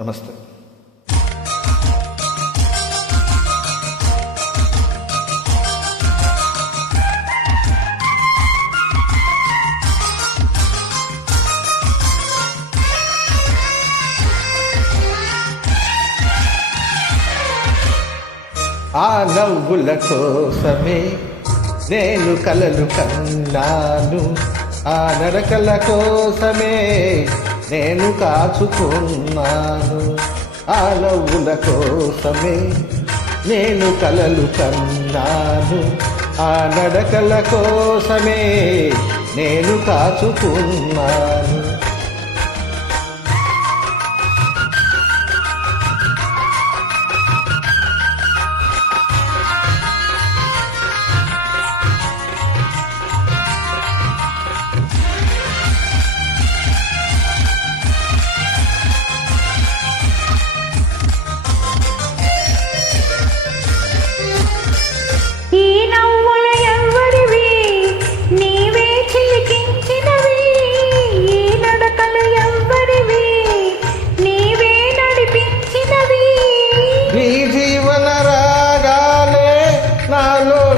నమస్తే. ఆ నవ్వుల కోసమే నేను కలలు కన్నాను, ఆ నడకల కోసమే నేను కాచుకున్నాను. ఆ నవ్వుల కోసమే నేను కలలు కన్నాను, ఆ నడకల కోసమే నేను కాచుకున్నాను.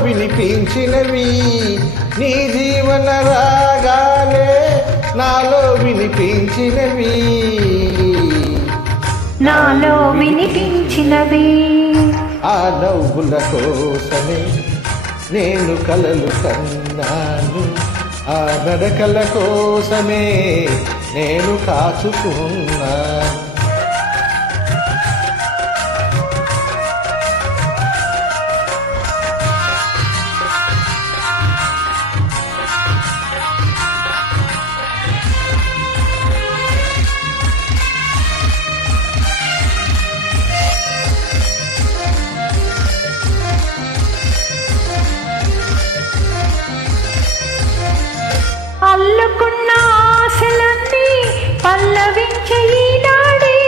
వినిపించినవి నీ జీవన రాగాలే నాలో వినిపించినవి, నాలో వినిపించినవి. ఆ నవ్వుల కోసమే నేను కలలు కన్నాను, ఆ నడకల కోసమే నేను కాచుకున్నాను. అల్లుకున్న ఆశలన్నీ పల్లవించే ఈనాడే,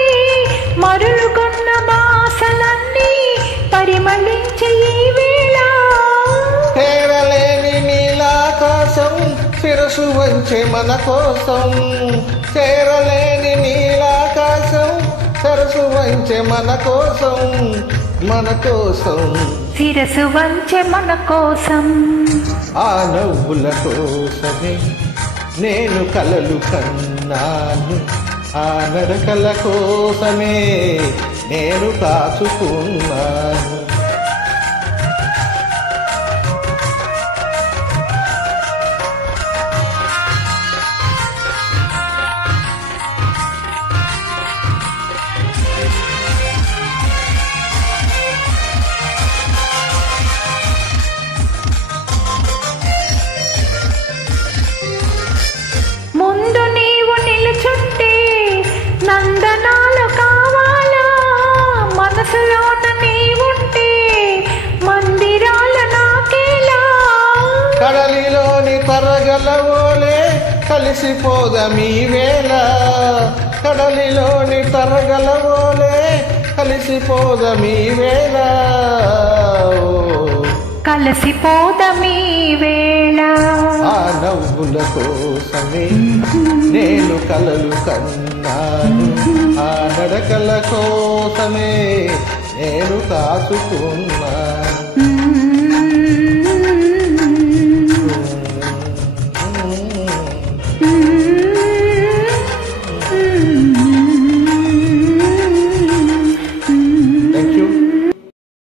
మరులుకున్న బాసలన్నీ పరిమళించే ఈ వేళ. చేరలేని నీలాకాశం శిరసు వంచే మన కోసం, చేరలేని నీలాకాశం శిరసు వంచే మన కోసం, మన కోసం శిరసు వంచే మన కోసం. ఆ నవ్వుల కోసమే నేను కలలు కన్నాను, ఆ నడకల కోసమే నేను కాచుకున్నాను. ముందు నీవు నిలుచుంటే నందనాలు కావాలా, మనసులోన నీవుంటే మందిరాల నాకేలా. కడలిలోని తరగలవోలే కలిసిపోదమీ వేళ, కడలిలోని తరగలవోలే కలిసిపోదమీ వేళ, కలిసిపోదమీ వేళ. ఆ నవ్వుల కోసమే నేను కలలు కన్నాను, ఆ నడకల కోసమే నేను కాచుకున్నా.